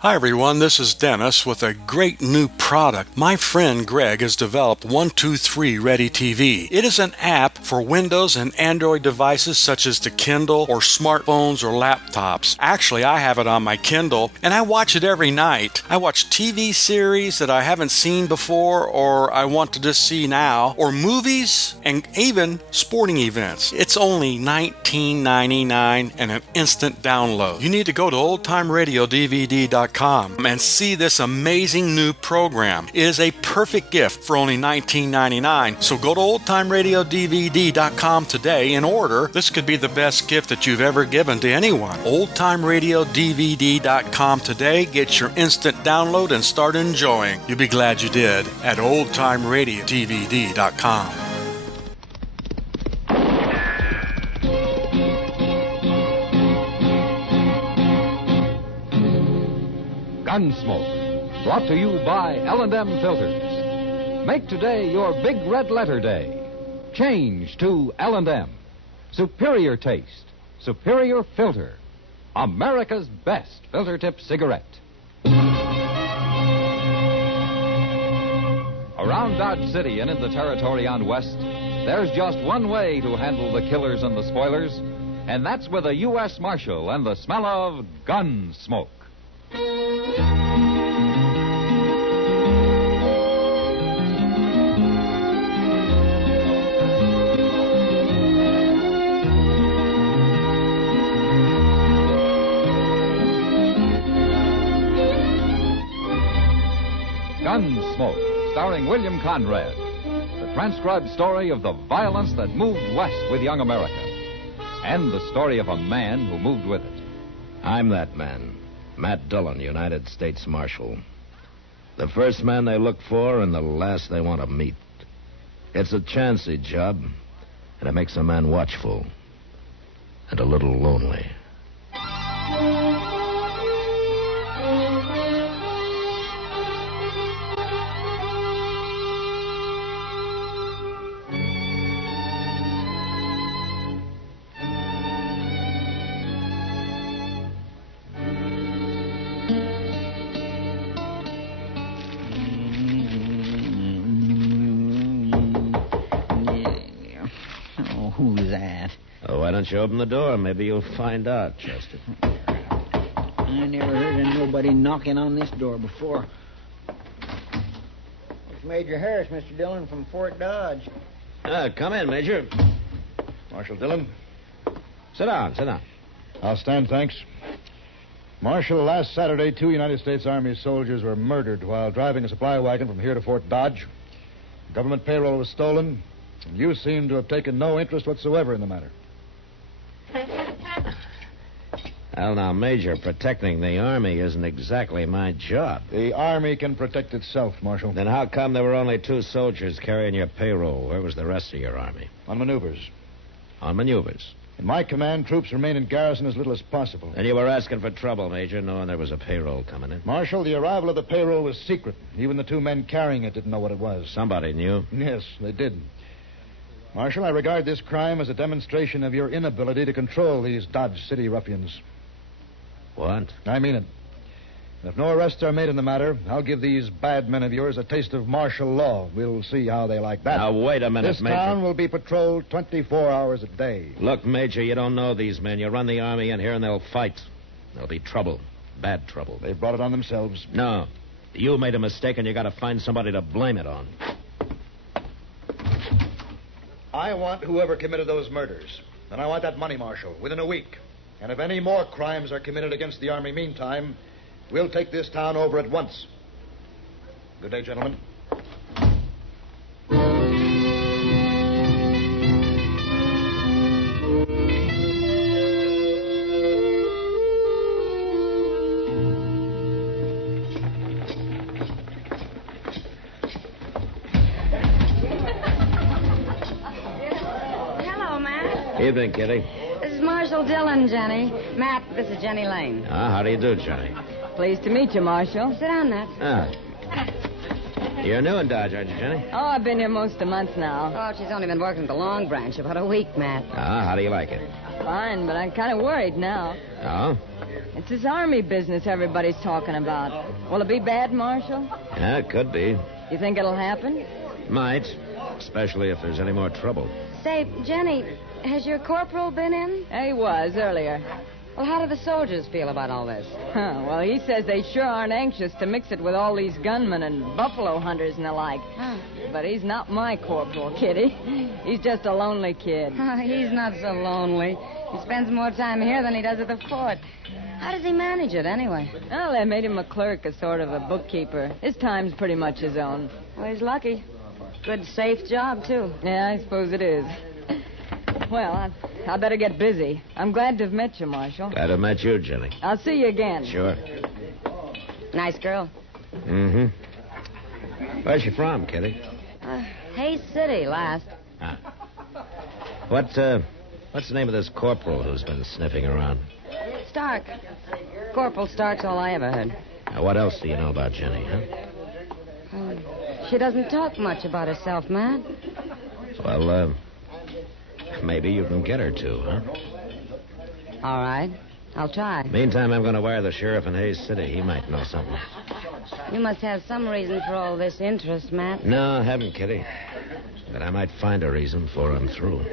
Hi everyone, this is Dennis with a great new product. My friend Greg has developed 123 Ready TV. It is an app for Windows and Android devices such as the Kindle or smartphones or laptops. Actually, I have it on my Kindle and I watch it every night. I watch TV series that I haven't seen before or I want to just see now, or movies and even sporting events. It's only $19.99 and an instant download. You need to go to oldtimeradiodvd.com and see this amazing new program. It is a perfect gift for only $19.99. So go to oldtimeradiodvd.com today and order. This could be the best gift that you've ever given to anyone. oldtimeradiodvd.com today. Get your instant download and start enjoying. You'll be glad you did at oldtimeradiodvd.com. Gunsmoke, brought to you by L&M Filters. Make today your big red letter day. Change to L&M. Superior taste, superior filter. America's best filter tip cigarette. Around Dodge City and in the territory on West, there's just one way to handle the killers and the spoilers, and that's with a U.S. Marshal and the smell of Gunsmoke. Gunsmoke, starring William Conrad. The transcribed story of the violence that moved west with young America. And the story of a man who moved with it. I'm that man, Matt Dillon, United States Marshal. The first man they look for and the last they want to meet. It's a chancy job, and it makes a man watchful and a little lonely. Who's that? Oh, why don't you open the door? Maybe you'll find out, Chester. I never heard of nobody knocking on this door before. It's Major Harris, Mr. Dillon, from Fort Dodge. Come in, Major. Marshal Dillon. Sit down. I'll stand, thanks. Marshal, last Saturday, 2 United States Army soldiers were murdered while driving a supply wagon from here to Fort Dodge. Government payroll was stolen, and you seem to have taken no interest whatsoever in the matter. Well, now, Major, protecting the Army isn't exactly my job. The Army can protect itself, Marshal. Then how come there were only 2 soldiers carrying your payroll? Where was the rest of your Army? On maneuvers. On maneuvers. In my command, troops remain in garrison as little as possible. And you were asking for trouble, Major, knowing there was a payroll coming in. Marshal, the arrival of the payroll was secret. Even the 2 men carrying it didn't know what it was. Somebody knew. Yes, they did. Marshal, I regard this crime as a demonstration of your inability to control these Dodge City ruffians. What? I mean it. And if no arrests are made in the matter, I'll give these bad men of yours a taste of martial law. We'll see how they like that. Now, wait a minute, This Major. town will be patrolled 24 hours a day. Look, Major, you don't know these men. You run the Army in here and they'll fight. There'll be trouble. Bad trouble. They've brought it on themselves. No. You made a mistake and you got to find somebody to blame it on. I want whoever committed those murders. And I want that money, Marshal, within a week. And if any more crimes are committed against the Army meantime, we'll take this town over at once. Good day, gentlemen. Hello, Matt. Evening, Kitty. This is Marshal Dillon, Jenny. Matt, this is Jenny Lane. How do you do, Johnny? Pleased to meet you, Marshal. Sit down, Matt. You're new in Dodge, aren't you, Jenny? Oh, I've been here most a month now. Oh, she's only been working at the Long Branch about a week, Matt. How do you like it? Fine, but I'm kind of worried now. Oh? It's this Army business everybody's talking about. Will it be bad, Marshal? Yeah, it could be. You think it'll happen? Might. Especially if there's any more trouble. Say, Jenny, has your corporal been in? He was earlier. Well, how do the soldiers feel about all this? Huh, well, he says they sure aren't anxious to mix it with all these gunmen and buffalo hunters and the like. Huh. But he's not my corporal, Kitty. He's just a lonely kid. He's not so lonely. He spends more time here than he does at the fort. How does he manage it, anyway? Well, they made him a clerk, a sort of a bookkeeper. His time's pretty much his own. Well, he's lucky. Good, safe job, too. Yeah, I suppose it is. Well, I better get busy. I'm glad to have met you, Marshal. Glad to have met you, Jenny. I'll see you again. Sure. Nice girl. Mm-hmm. Where's she from, Kitty? Hayes City, last. What's the name of this corporal who's been sniffing around? Stark. Corporal Stark's all I ever heard. Now, what else do you know about Jenny, huh? She doesn't talk much about herself, Matt. Well, maybe you can get her to, huh? All right. I'll try. Meantime, I'm going to wire the sheriff in Hayes City. He might know something. You must have some reason for all this interest, Matt. No, I haven't, Kitty. But I might find a reason before I'm through.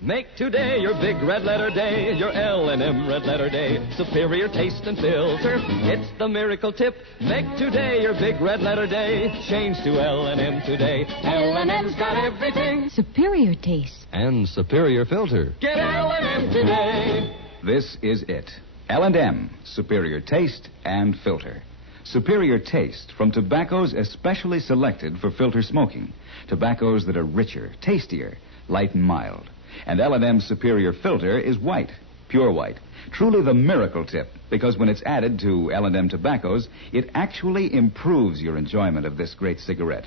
Make today your big red letter day, your L&M red letter day. Superior taste and filter, it's the miracle tip. Make today your big red letter day. Change to L&M today. L&M's got everything. Superior taste. And superior filter. Get L&M today. This is it. L&M, superior taste and filter. Superior taste from tobaccos especially selected for filter smoking. Tobaccos that are richer, tastier, light and mild. And L&M's superior filter is white, pure white. Truly the miracle tip, because when it's added to L&M tobaccos, it actually improves your enjoyment of this great cigarette.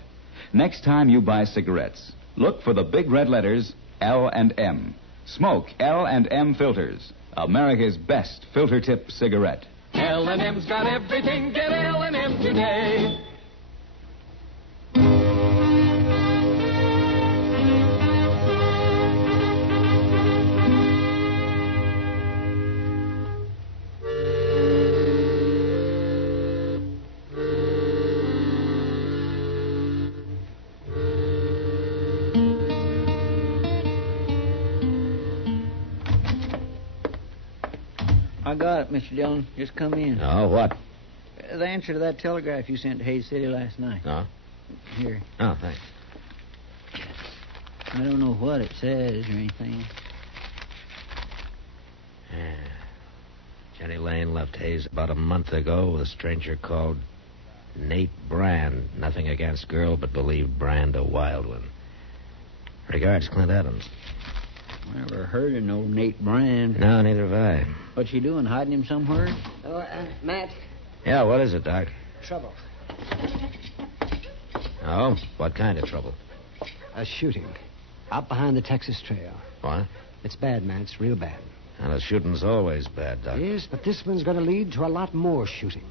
Next time you buy cigarettes, look for the big red letters L&M. Smoke L&M filters, America's best filter tip cigarette. L&M's got everything. Get L&M today. I got it, Mr. Dillon. Just come in. Oh, what? The answer to that telegraph you sent to Hayes City last night. Oh? Here. Oh, thanks. I don't know what it says or anything. Yeah. Jenny Lane left Hayes about a month ago with a stranger called Nate Brand. Nothing against girl, but believed Brand a wild one. Regards, Clint Adams. Never heard of no Nate Brand. No, neither have I. What's she doing, hiding him somewhere? Oh, Matt. Yeah, what is it, Doc? Trouble. Oh? What kind of trouble? A shooting. Out behind the Texas Trail. What? It's bad, man. It's real bad. Well, the shooting's always bad, Doc. Yes, but this one's going to lead to a lot more shooting.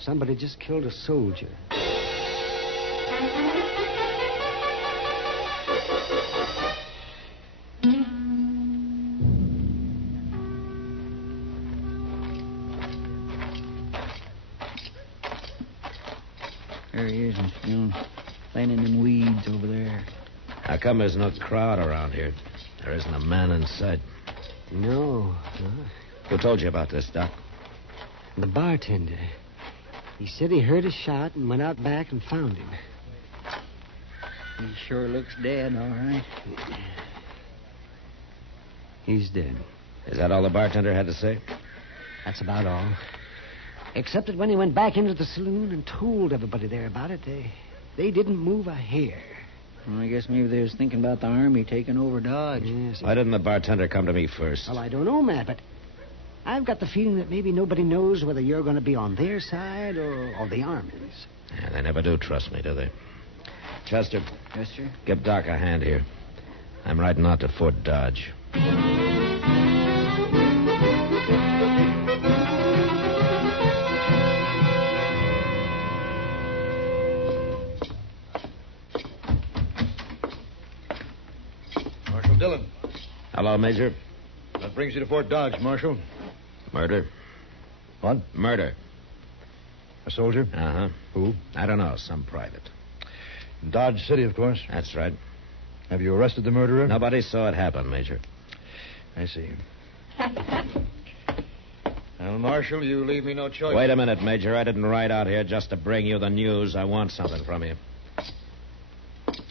Somebody just killed a soldier. There he is, Mr. Dillon. Laying in them weeds over there. How come there's no crowd around here? There isn't a man in sight. No. Who told you about this, Doc? The bartender. He said he heard a shot and went out back and found him. He sure looks dead, all right. He's dead. Is that all the bartender had to say? That's about all. Except that when he went back into the saloon and told everybody there about it, they didn't move a hair. Well, I guess maybe they was thinking about the Army taking over Dodge. Yes. Why didn't the bartender come to me first? Well, I don't know, Matt, but I've got the feeling that maybe nobody knows whether you're going to be on their side or the Army's. Yeah, they never do trust me, do they? Chester. Yes, sir. Give Doc a hand here. I'm riding out to Fort Dodge. Marshal Dillon. Hello, Major. What brings you to Fort Dodge, Marshal? Murder. What? Murder. A soldier? Uh-huh. Who? I don't know. Some private. Dodge City, of course. That's right. Have you arrested the murderer? Nobody saw it happen, Major. I see. Well, Marshal, you leave me no choice. Wait a minute, Major. I didn't ride out here just to bring you the news. I want something from you.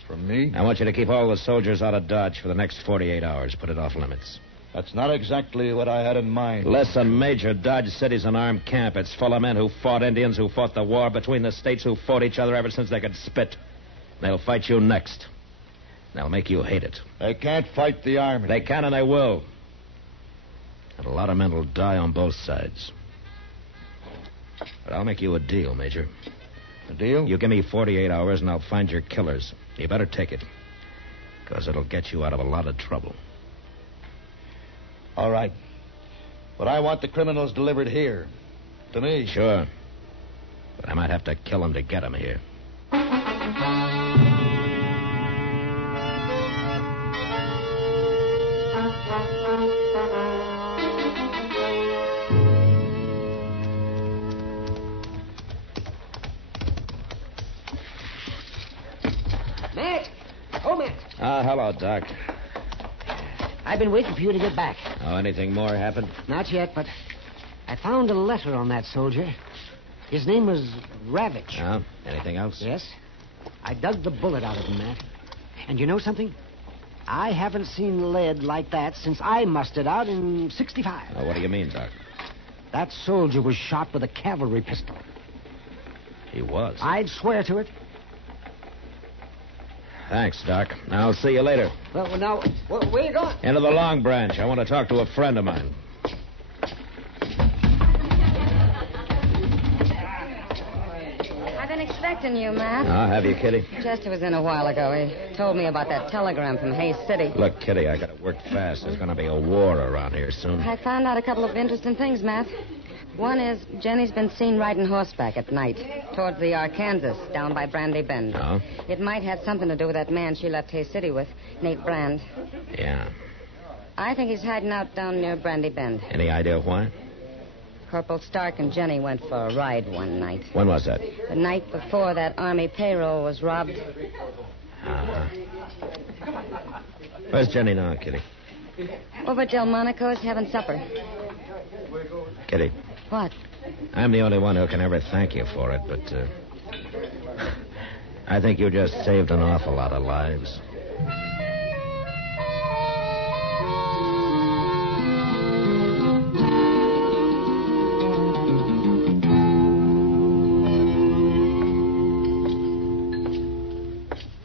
From me? I want you to keep all the soldiers out of Dodge for the next 48 hours. Put it off limits. That's not exactly what I had in mind. Listen, Major, Dodge City's an armed camp. It's full of men who fought Indians, who fought the war between the states, who fought each other ever since they could spit. They'll fight you next. They'll make you hate it. They can't fight the army. They can and they will. And a lot of men will die on both sides. But I'll make you a deal, Major. A deal? You give me 48 hours and I'll find your killers. You better take it. Because it'll get you out of a lot of trouble. All right. But I want the criminals delivered here. To me. Sure. But I might have to kill them to get them here. Matt! Oh, Matt! Hello, Doc. I've been waiting for you to get back. Oh, anything more happen? Not yet, but I found a letter on that soldier. His name was Ravitch. Oh, anything else? Yes. I dug the bullet out of him, Matt. And you know something? I haven't seen lead like that since I mustered out in 65. Oh, what do you mean, Doc? That soldier was shot with a cavalry pistol. He was. I'd swear to it. Thanks, Doc. I'll see you later. Well, now, where you going? Into the Long Branch. I want to talk to a friend of mine. I've been expecting you, Matt. Have you, Kitty? Chester was in a while ago. He told me about that telegram from Hayes City. Look, Kitty, I gotta work fast. There's gonna be a war around here soon. I found out a couple of interesting things, Matt. One is Jenny's been seen riding horseback at night towards the Arkansas down by Brandy Bend. Oh? It might have something to do with that man she left Hayes City with, Nate Brand. Yeah. I think he's hiding out down near Brandy Bend. Any idea why? Corporal Stark and Jenny went for a ride one night. When was that? The night before that Army payroll was robbed. Uh-huh. Where's Jenny now, Kitty? Over at Delmonico's having supper. Kitty, What? I'm the only one who can ever thank you for it, but I think you just saved an awful lot of lives.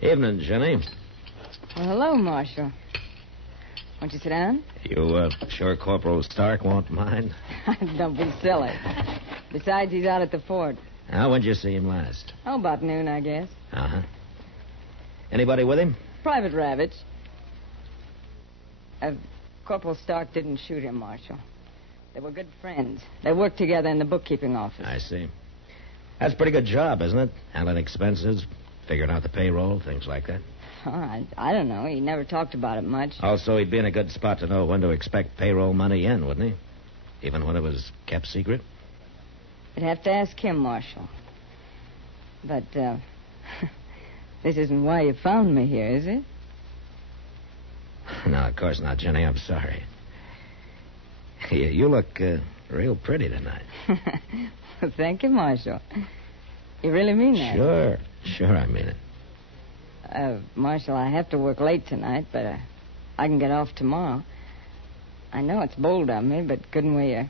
Evening, Jenny. Well, hello, Marshal. Won't you sit down? You sure Corporal Stark won't mind? Don't be silly. Besides, he's out at the fort. When'd you see him last? Oh, about noon, I guess. Uh-huh. Anybody with him? Private Ravitch. Corporal Stark didn't shoot him, Marshal. They were good friends. They worked together in the bookkeeping office. I see. That's a pretty good job, isn't it? Handling expenses, figuring out the payroll, things like that. Oh, I don't know. He never talked about it much. Also, he'd be in a good spot to know when to expect payroll money in, wouldn't he? Even when it was kept secret? You'd have to ask him, Marshal. But, this isn't why you found me here, is it? No, of course not, Jenny. I'm sorry. You look real pretty tonight. Well, thank you, Marshal. You really mean that? Sure, I mean it. Marshal, I have to work late tonight, but I can get off tomorrow. I know it's bold of me, but couldn't we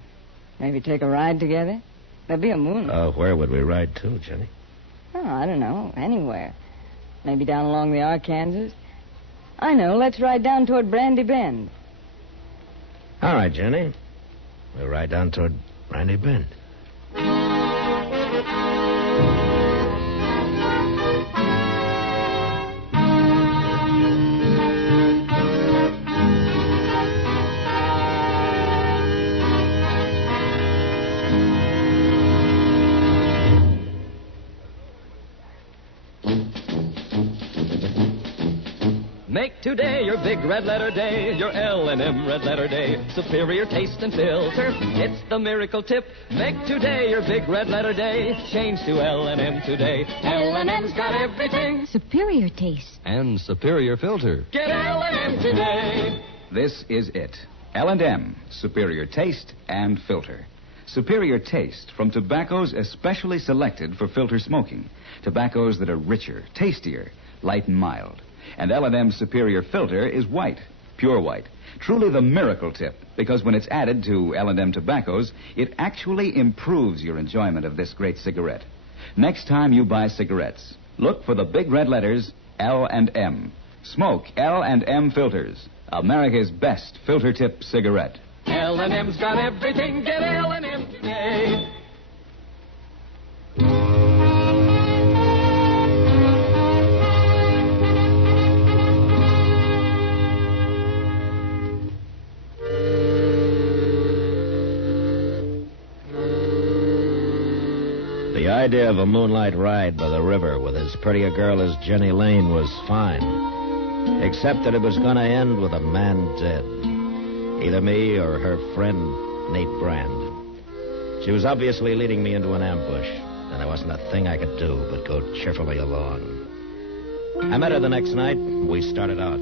maybe take a ride together? There'll be a moon. Where would we ride to, Jenny? Oh, I don't know. Anywhere. Maybe down along the Arkansas. I know. Let's ride down toward Brandy Bend. All right, Jenny. We'll ride down toward Brandy Bend. Make today your big red letter day, your L&M red letter day. Superior taste and filter, it's the miracle tip. Make today your big red letter day. Change to L&M today. L&M's got everything. Superior taste. And superior filter. Get L&M today. This is it. L&M, superior taste and filter. Superior taste from tobaccos especially selected for filter smoking. Tobaccos that are richer, tastier, light and mild. And L&M's superior filter is white, pure white. Truly the miracle tip, because when it's added to L&M tobaccos, it actually improves your enjoyment of this great cigarette. Next time you buy cigarettes, look for the big red letters L&M. Smoke L&M filters, America's best filter tip cigarette. L&M's got everything. Get L&M today. The idea of a moonlight ride by the river with as pretty a girl as Jenny Lane was fine. Except that it was going to end with a man dead. Either me or her friend, Nate Brand. She was obviously leading me into an ambush, and there wasn't a thing I could do but go cheerfully along. I met her the next night, and we started out.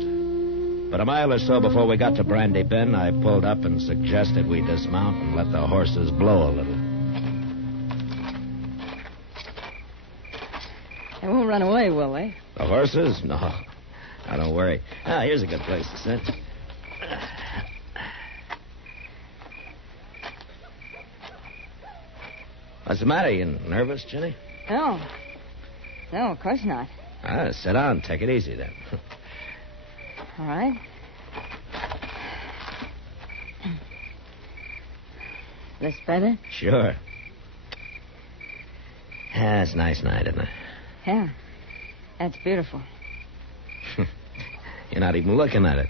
But a mile or so before we got to Brandy Bend, I pulled up and suggested we dismount and let the horses blow a little. They won't run away, will they? The horses? No. Now, don't worry. Here's a good place to sit. What's the matter? You nervous, Jenny? No. No, of course not. Sit down. Take it easy, then. All right. This better? Sure. Yeah, it's a nice night, isn't it? Yeah. That's beautiful. You're not even looking at it.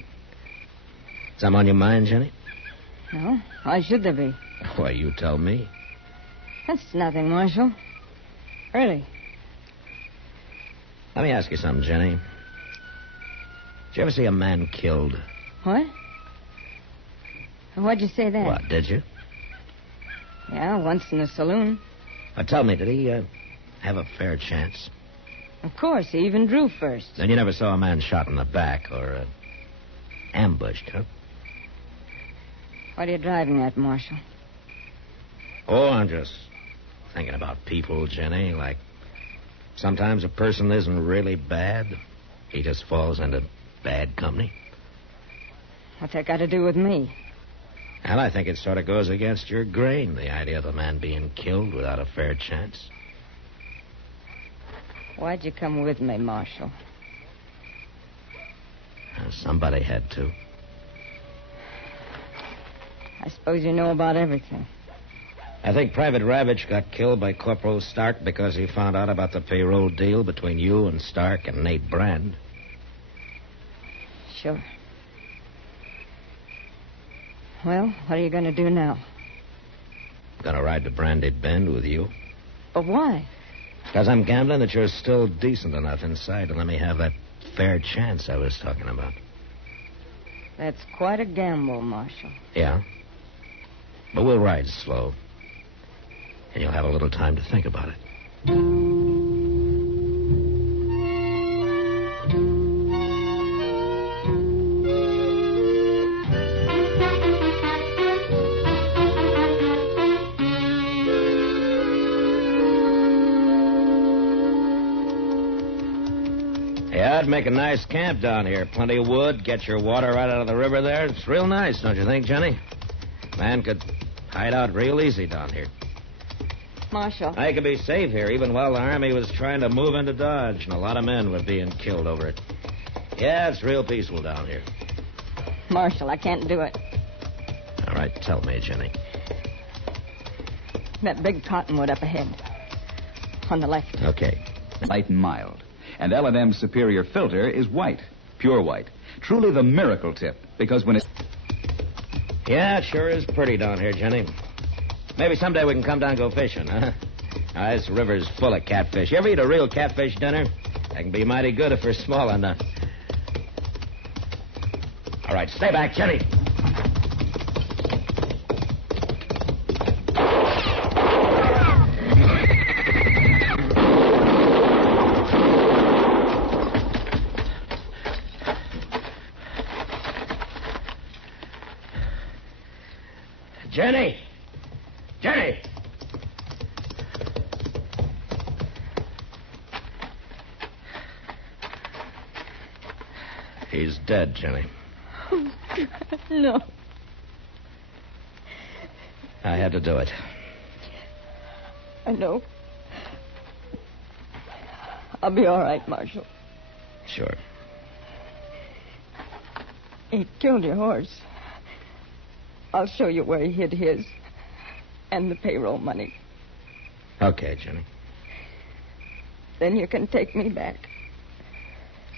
Something on your mind, Jenny? No. Why should there be? Why, you tell me. That's nothing, Marshal. Really. Let me ask you something, Jenny. Did you ever see a man killed? What? Why'd you say that? What, did you? Yeah, once in a saloon. Tell me, did he have a fair chance? Of course, he even drew first. Then you never saw a man shot in the back or ambushed, huh? What are you driving at, Marshal? Oh, I'm just thinking about people, Jenny. Like, sometimes a person isn't really bad. He just falls into bad company. What's that got to do with me? And I think it sort of goes against your grain, the idea of a man being killed without a fair chance. Why'd you come with me, Marshal? Somebody had to. I suppose you know about everything. I think Private Ravitch got killed by Corporal Stark because he found out about the payroll deal between you and Stark and Nate Brand. Sure. Well, what are you going to do now? Gonna ride to Brandy Bend with you. But why? Because I'm gambling that you're still decent enough inside to let me have that fair chance I was talking about. That's quite a gamble, Marshal. Yeah. But we'll ride slow. And you'll have a little time to think about it. Yeah, I'd make a nice camp down here. Plenty of wood, get your water right out of the river there. It's real nice, don't you think, Jenny? Man could hide out real easy down here. Marshal. I could be safe here even while the Army was trying to move into Dodge, and a lot of men were being killed over it. Yeah, it's real peaceful down here. Marshal, I can't do it. All right, tell me, Jenny. That big cottonwood up ahead. On the left. Okay. Light and mild. And L&M's superior filter is white, pure white. Truly the miracle tip, because when it... Yeah, it sure is pretty down here, Jenny. Maybe someday we can come down and go fishing, huh? This river's full of catfish. You ever eat a real catfish dinner? That can be mighty good if they're small enough. All right, stay back, Jenny. Jenny! Jenny! He's dead, Jenny. Oh, God, no. I had to do it. I know. I'll be all right, Marshal. Sure. He killed your horse. I'll show you where he hid his and the payroll money. Okay, Jenny. Then you can take me back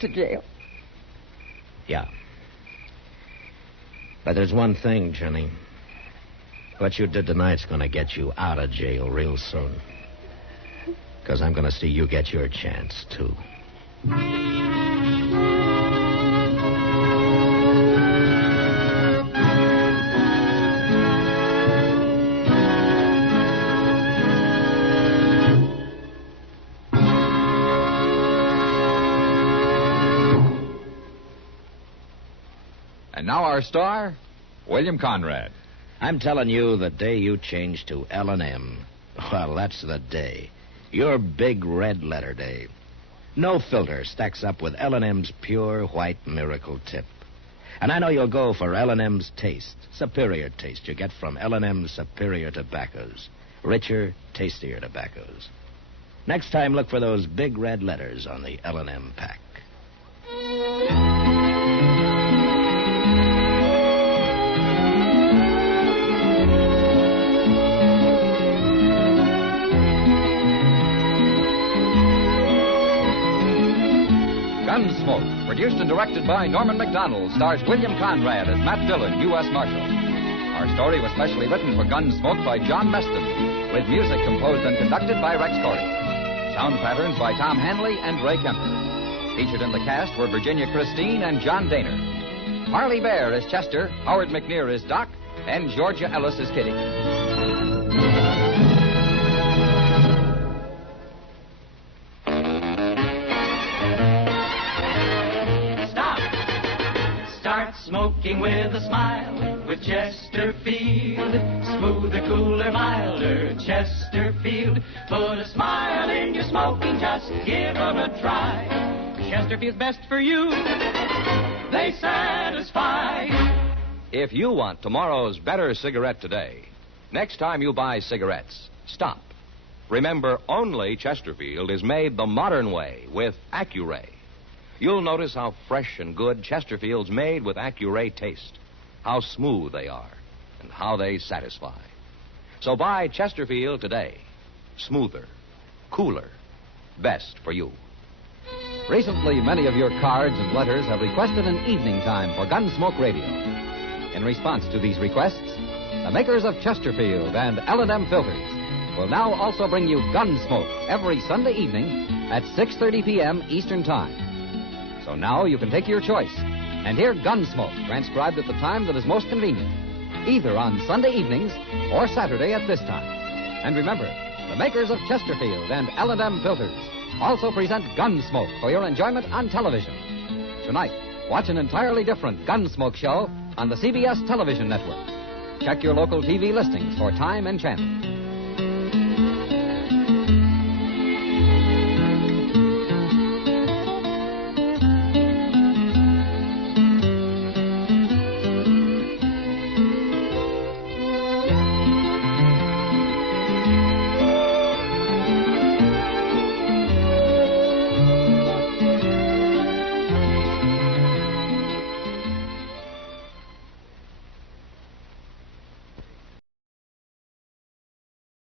to jail. Yeah. But there's one thing, Jenny. What you did tonight's going to get you out of jail real soon. Because I'm going to see you get your chance, too. And now our star, William Conrad. I'm telling you, the day you change to L&M, well, that's the day. Your big red letter day. No filter stacks up with L&M's pure white miracle tip. And I know you'll go for L&M's taste, superior taste you get from L&M's superior tobaccos. Richer, tastier tobaccos. Next time, look for those big red letters on the L&M pack. Gunsmoke, produced and directed by Norman McDonald, stars William Conrad as Matt Dillon, U.S. Marshal. Our story was specially written for Gunsmoke by John Meston, with music composed and conducted by Rex Corey. Sound patterns by Tom Hanley and Ray Kemper. Featured in the cast were Virginia Christine and John Daner. Harley Bear is Chester, Howard McNear is Doc, and Georgia Ellis is Kitty. Smoking with a smile with Chesterfield. Smoother, cooler, milder Chesterfield. Put a smile in your smoking, just give 'em a try. Chesterfield's best for you. They satisfy. If you want tomorrow's better cigarette today, next time you buy cigarettes, stop. Remember, only Chesterfield is made the modern way with Accuray. You'll notice how fresh and good Chesterfield's made with Accuray taste, how smooth they are, and how they satisfy. So buy Chesterfield today. Smoother, cooler, best for you. Recently, many of your cards and letters have requested an evening time for Gunsmoke Radio. In response to these requests, the makers of Chesterfield and L&M filters will now also bring you Gunsmoke every Sunday evening at 6:30 p.m. Eastern Time. So now you can take your choice and hear Gunsmoke transcribed at the time that is most convenient, either on Sunday evenings or Saturday at this time. And remember, the makers of Chesterfield and L&M filters also present Gunsmoke for your enjoyment on television. Tonight, watch an entirely different Gunsmoke show on the CBS television network. Check your local TV listings for time and channel.